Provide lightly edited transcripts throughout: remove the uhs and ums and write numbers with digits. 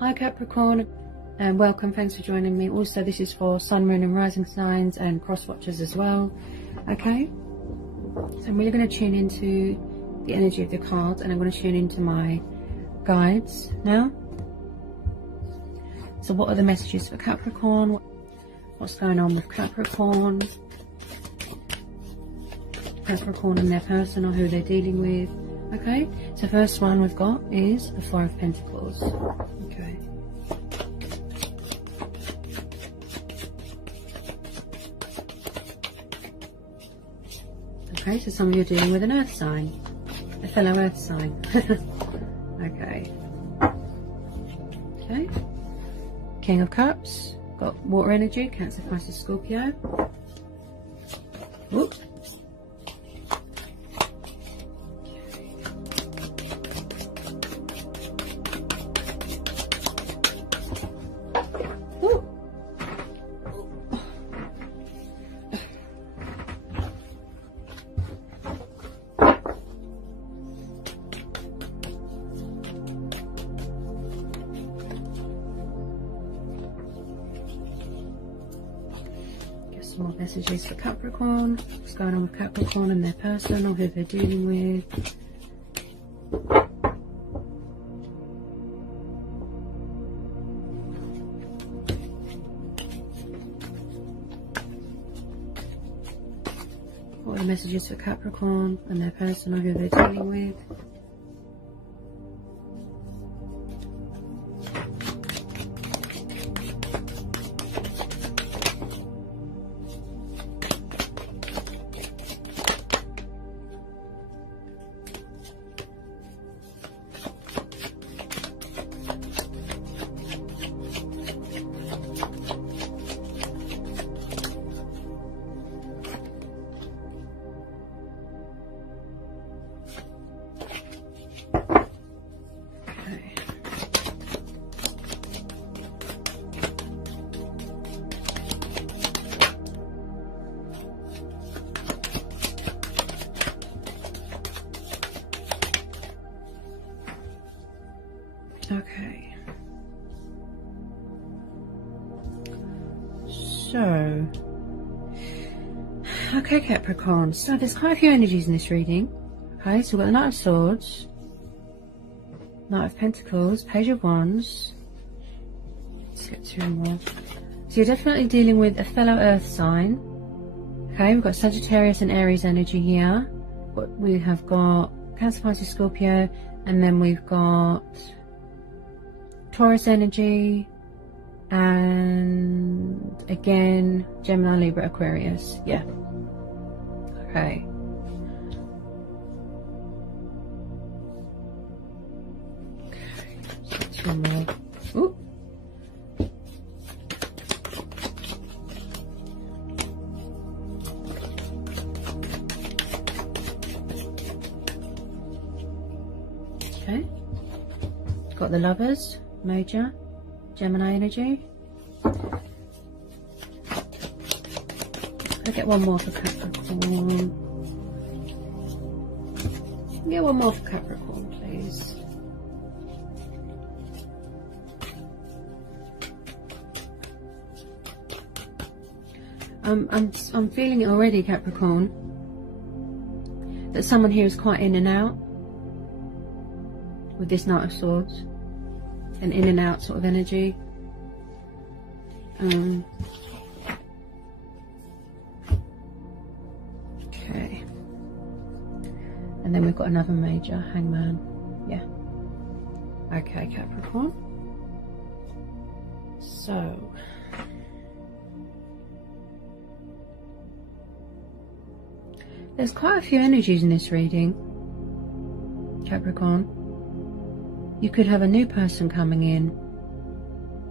Hi Capricorn, and welcome. Thanks for joining me. Also, this is for Sun, Moon and Rising signs and cross watchers as well. Okay, so I'm really going to tune into the energy of the cards, and I'm going to tune into my guides now. So what are the messages for Capricorn? What's going on with Capricorn? Capricorn and their person, or who they're dealing with. Okay, so first one we've got is the Four of Pentacles. Okay. Okay, so some of you are dealing with an earth sign, a fellow earth sign. Okay. Okay. King of Cups, got water energy, Cancer, Pisces, Scorpio. Whoop. More messages for Capricorn. What's going on with Capricorn and their person, or who they're dealing with. What are the messages for Capricorn and their person, or who they're dealing with. Okay, so, okay Capricorn, so there's quite a few energies in this reading. Okay, so we've got the Knight of Swords, Knight of Pentacles, Page of Wands. Let's get two more. So you're definitely dealing with a fellow earth sign. Okay, we've got Sagittarius and Aries energy here. We have got Cancer, Pisces, Scorpio, and then we've got Taurus energy, and again Gemini, Libra, Aquarius. Yeah. Okay. So two more. Ooh. Okay. Got the Lovers. Major, Gemini energy. I'll get one more for Capricorn. Get one more for Capricorn, please. I'm feeling it already, Capricorn, that someone here is quite in and out with this Knight of Swords. An in and out sort of energy. Okay. And then we've got another major, Hangman. Yeah. Okay, Capricorn. So. There's quite a few energies in this reading, Capricorn. You could have a new person coming in,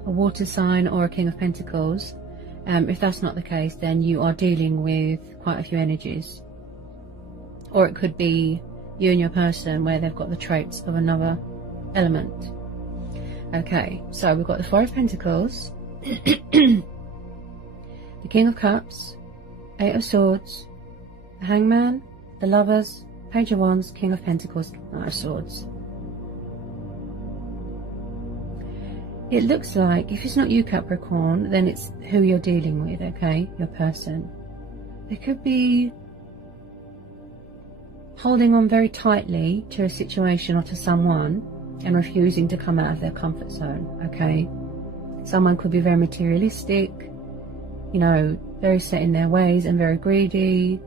a water sign or a King of Pentacles. If that's not the case, then you are dealing with quite a few energies. Or it could be you and your person where they've got the traits of another element. Okay, so we've got the Four of Pentacles, the King of Cups, Eight of Swords, the Hangman, the Lovers, Page of Wands, King of Pentacles, Knight of Swords. it looks like, if it's not you, Capricorn, then it's who you're dealing with, okay? Your person. They could be holding on very tightly to a situation or to someone and refusing to come out of their comfort zone, okay? Someone could be very materialistic, you know, very set in their ways and very greedy.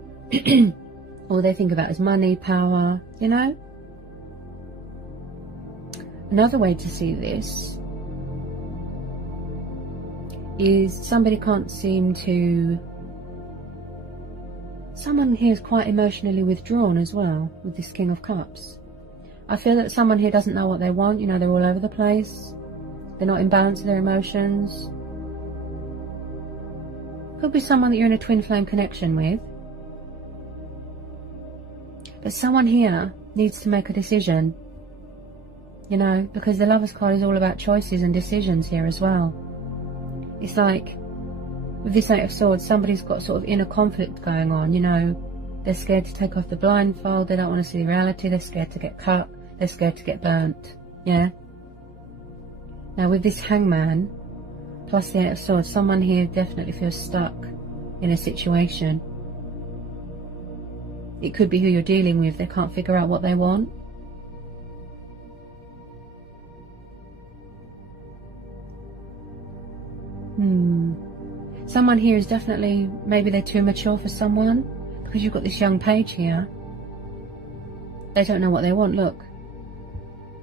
All they think about is money, power, you know? Another way to see this is somebody can't seem to... Someone here is quite emotionally withdrawn as well with this King of Cups. I feel that someone here doesn't know what they want, you know, they're all over the place. They're not in balance with their emotions. Could be someone that you're in a twin flame connection with. But someone here needs to make a decision, you know, because the Lover's card is all about choices and decisions here as well. It's like, with this Eight of Swords, somebody's got sort of inner conflict going on, you know. They're scared to take off the blindfold, they don't want to see the reality, they're scared to get cut, they're scared to get burnt, yeah. Now with this Hangman, plus the Eight of Swords, someone here definitely feels stuck in a situation. It could be who you're dealing with, they can't figure out what they want. Someone here is definitely, maybe they're too mature for someone, because you've got this young page here. They don't know what they want, look.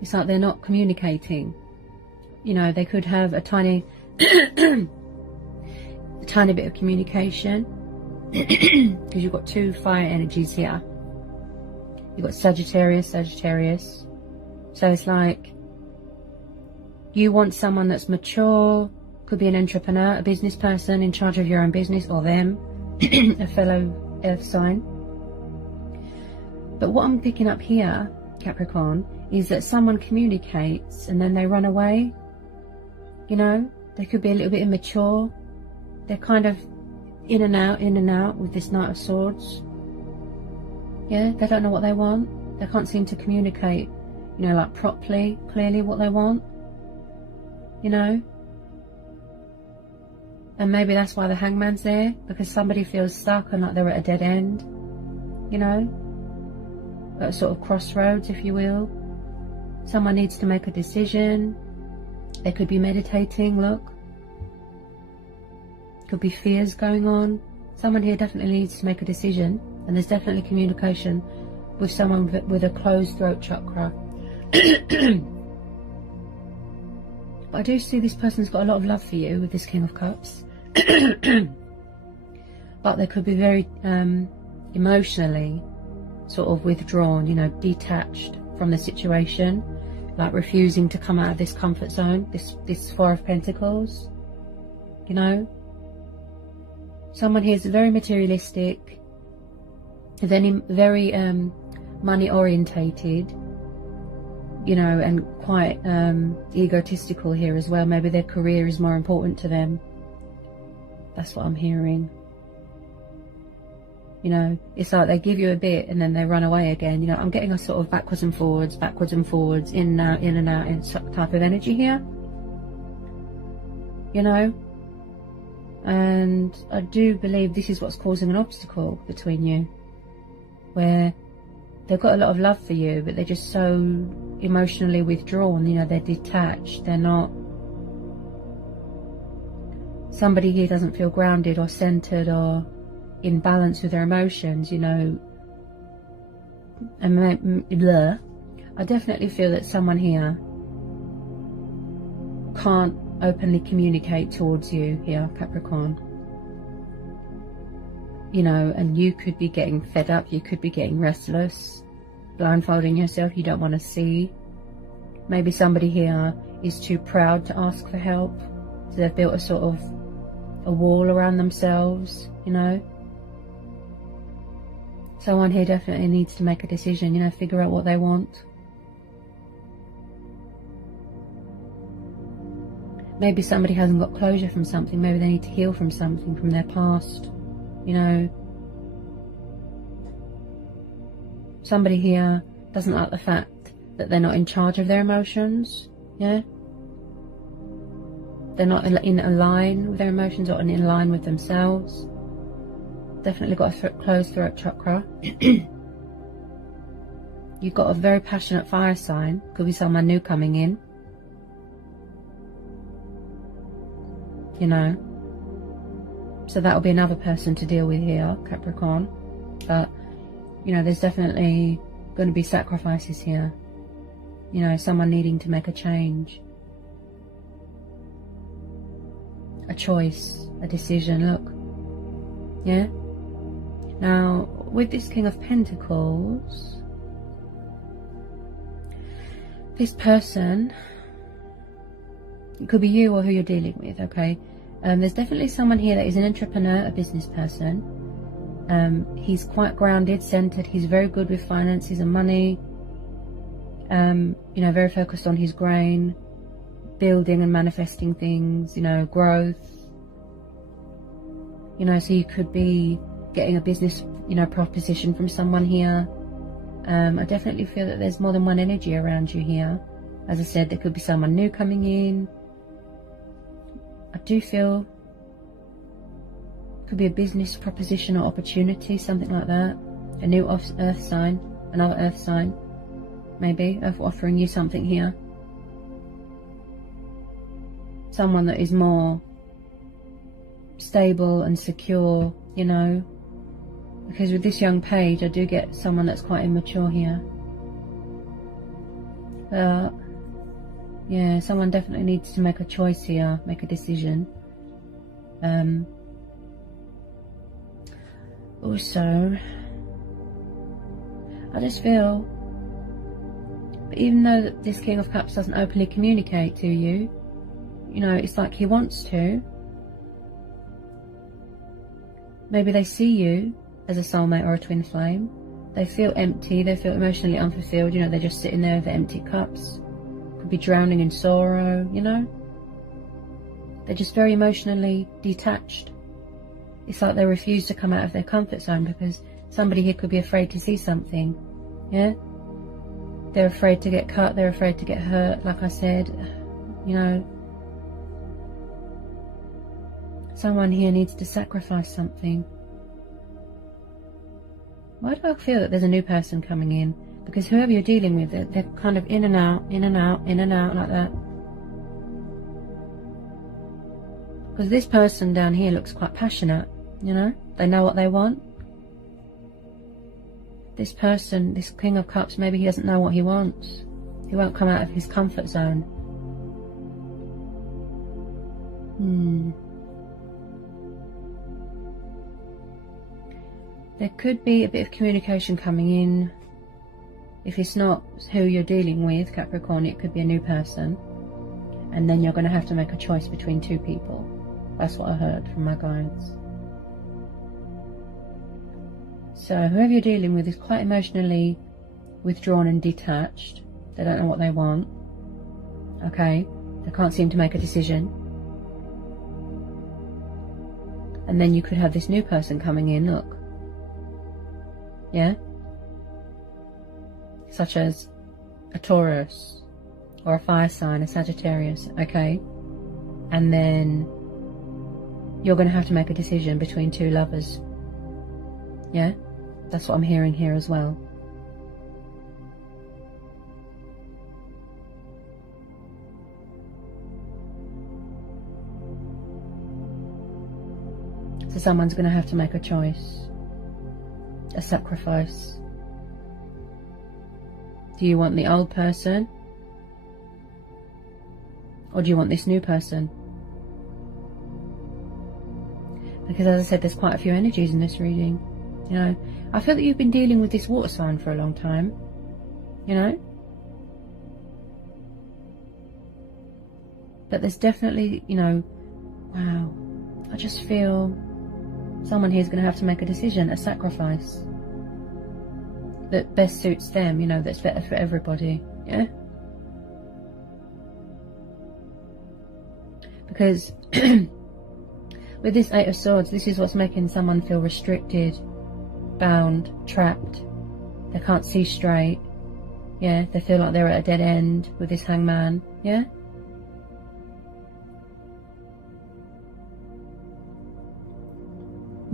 It's like they're not communicating. You know, they could have a tiny, a tiny bit of communication, because you've got two fire energies here. You've got Sagittarius, Sagittarius. So it's like, you want someone that's mature, could be an entrepreneur, a business person in charge of your own business, or them, a fellow earth sign. But what I'm picking up here, Capricorn, is that someone communicates and then they run away. You know, they could be a little bit immature. They're kind of in and out with this Knight of Swords. Yeah, they don't know what they want. They can't seem to communicate, you know, like properly, clearly what they want. You know? And maybe that's why the Hangman's there, because somebody feels stuck and like they're at a dead end, you know, at a sort of crossroads, if you will. Someone needs to make a decision. They could be meditating, look. Could be fears going on. Someone here definitely needs to make a decision, and there's definitely communication with someone with a closed throat chakra. But I do see this person's got a lot of love for you with this King of Cups. But they could be very emotionally sort of withdrawn, you know, detached from the situation, like refusing to come out of this comfort zone, this Four of Pentacles, you know. Someone here is very materialistic, very money orientated, you know, and quite egotistical here as well. Maybe their career is more important to them. That's what I'm hearing. You know, it's like they give you a bit and then they run away again. You know, I'm getting a sort of backwards and forwards, in and out, in type of energy here. You know, and I do believe this is what's causing an obstacle between you, where they've got a lot of love for you, but they're just so emotionally withdrawn. You know, they're detached. They're not. Somebody here doesn't feel grounded or centered or in balance with their emotions, you know. And blah. I definitely feel that someone here can't openly communicate towards you here, Capricorn. You know, and you could be getting fed up, you could be getting restless, blindfolding yourself, you don't want to see. Maybe somebody here is too proud to ask for help, so they've built a sort of a wall around themselves, you know. Someone here definitely needs to make a decision, you know, figure out what they want. Maybe somebody hasn't got closure from something, maybe they need to heal from something from their past, you know. Somebody here doesn't like the fact that they're not in charge of their emotions, yeah. They're not in line with their emotions or in line with themselves. Definitely got a closed throat chakra. You've got a very passionate fire sign. Could be someone new coming in. You know. So that'll be another person to deal with here, Capricorn. But, you know, there's definitely going to be sacrifices here. You know, someone needing to make a change. A choice, a decision, look. Yeah? Now, with this King of Pentacles, this person, it could be you or who you're dealing with, okay? There's definitely someone here that is an entrepreneur, a business person. He's quite grounded, centered. He's very good with finances and money. You know, very focused on his grain, building and manifesting things, you know, growth. You know, so you could be getting a business, you know, proposition from someone here. I definitely feel that there's more than one energy around you here. As I said, there could be someone new coming in. I do feel it could be a business proposition or opportunity, something like that. A new earth sign, another earth sign, maybe, of offering you something here. Someone that is more stable and secure, you know. Because with this young page, I do get someone that's quite immature here. But, yeah, someone definitely needs to make a choice here, make a decision. Also, I just feel, but even though that this King of Cups doesn't openly communicate to you, you know, it's like he wants to. Maybe they see you as a soulmate or a twin flame. They feel empty, they feel emotionally unfulfilled, you know, they're just sitting there with empty cups. Could be drowning in sorrow, you know. They're just very emotionally detached. It's like they refuse to come out of their comfort zone because somebody here could be afraid to see something, yeah. They're afraid to get cut, they're afraid to get hurt, like I said, you know. Someone here needs to sacrifice something. Why do I feel that there's a new person coming in? Because whoever you're dealing with, they're kind of in and out, in and out, in and out, like that. Because this person down here looks quite passionate, you know? They know what they want. This person, this King of Cups, maybe he doesn't know what he wants. He won't come out of his comfort zone. There could be a bit of communication coming in. If it's not who you're dealing with, Capricorn, it could be a new person. And then you're going to have to make a choice between two people. That's what I heard from my guides. So whoever you're dealing with is quite emotionally withdrawn and detached. They don't know what they want. Okay? They can't seem to make a decision. And then you could have this new person coming in, look. Yeah? Such as a Taurus or a fire sign, a Sagittarius, okay? And then you're going to have to make a decision between two lovers. Yeah? That's what I'm hearing here as well. So someone's going to have to make a choice. A sacrifice. Do you want the old person? Or do you want this new person? Because as I said, there's quite a few energies in this reading. You know, I feel that you've been dealing with this water sign for a long time. You know? But there's definitely, you know, wow. I just feel someone here is going to have to make a decision, a sacrifice. That best suits them, you know, that's better for everybody. Yeah? Because with this Eight of Swords, this is what's making someone feel restricted, bound, trapped. They can't see straight. Yeah, they feel like they're at a dead end with this Hangman. Yeah?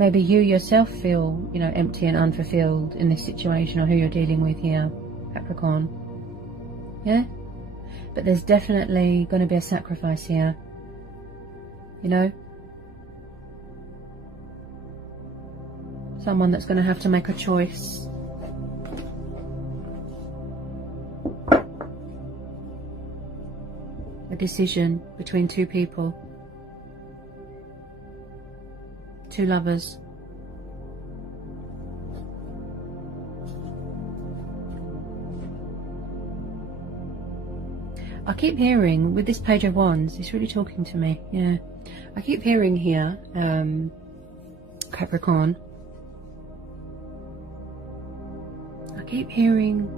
maybe you yourself feel, you know, empty and unfulfilled in this situation, or who you're dealing with here, Capricorn. Yeah? But there's definitely going to be a sacrifice here. You know? Someone that's going to have to make a choice. A decision between two people. Two lovers. I keep hearing, with this Page of Wands, it's really talking to me, yeah. I keep hearing here, Capricorn, I keep hearing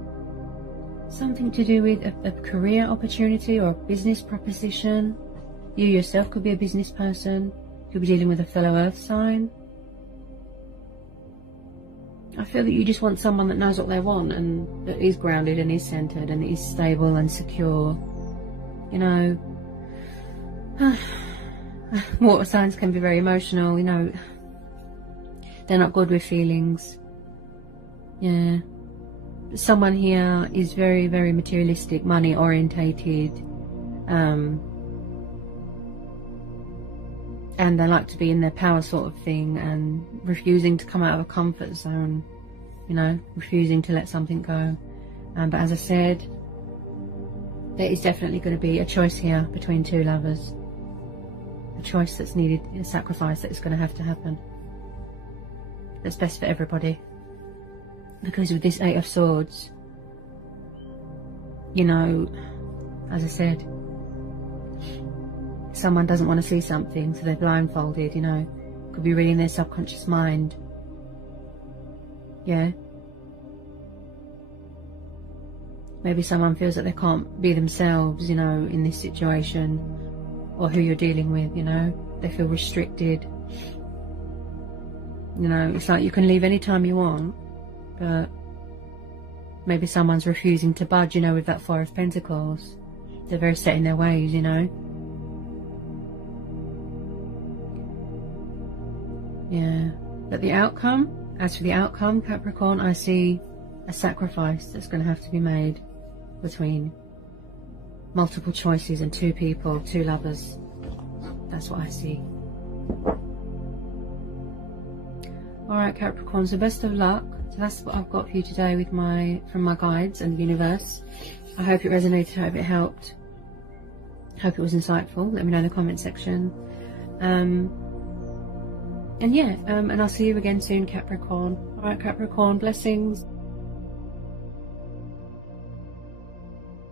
something to do with a career opportunity or a business proposition. You yourself could be a business person, could be dealing with a fellow earth sign. I feel that you just want someone that knows what they want and that is grounded and is centered and is stable and secure. You know, water signs can be very emotional, you know, they're not good with feelings. Yeah. Someone here is very, very materialistic, money orientated, and they like to be in their power sort of thing, and refusing to come out of a comfort zone, you know, refusing to let something go. But as I said, there is definitely going to be a choice here between two lovers. A choice that's needed, a sacrifice that is going to have to happen. That's best for everybody. Because with this Eight of Swords, you know, as I said, someone doesn't want to see something, so they're blindfolded, you know. Could be reading their subconscious mind. Yeah. Maybe someone feels that they can't be themselves, you know, in this situation, or who you're dealing with, you know. They feel restricted. You know, it's like you can leave any time you want, but maybe someone's refusing to budge, you know, with that Four of Pentacles. They're very set in their ways, you know. Yeah. But the outcome, as for the outcome, Capricorn, I see a sacrifice that's going to have to be made between multiple choices and two people, two lovers. That's what I see. Alright, Capricorn, so best of luck. So that's what I've got for you today with from my guides and the universe. I hope it resonated, I hope it helped. I hope it was insightful. Let me know in the comment section. And yeah, and I'll see you again soon, Capricorn. Alright, Capricorn, blessings.